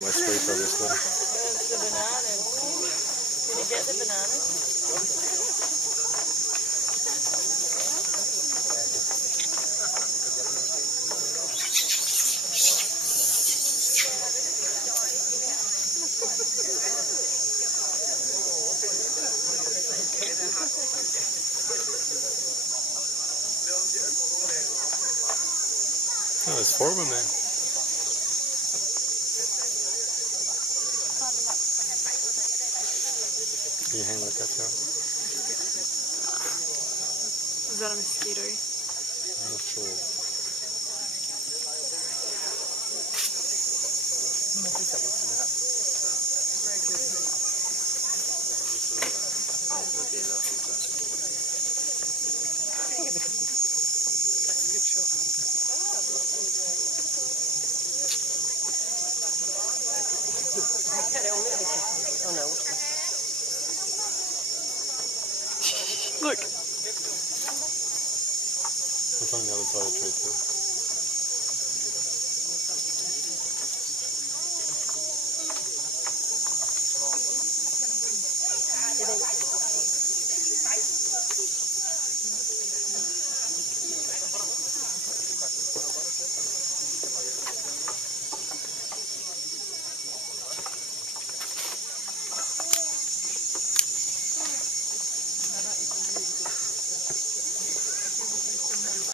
My space, obviously. The bananas. Did you get the bananas? Oh, there's 4 of them there. Can you hang like that, Joe? Is that a mosquito? I'm not sure. Oh no. Look. It's on the other side of the tree too. Do you think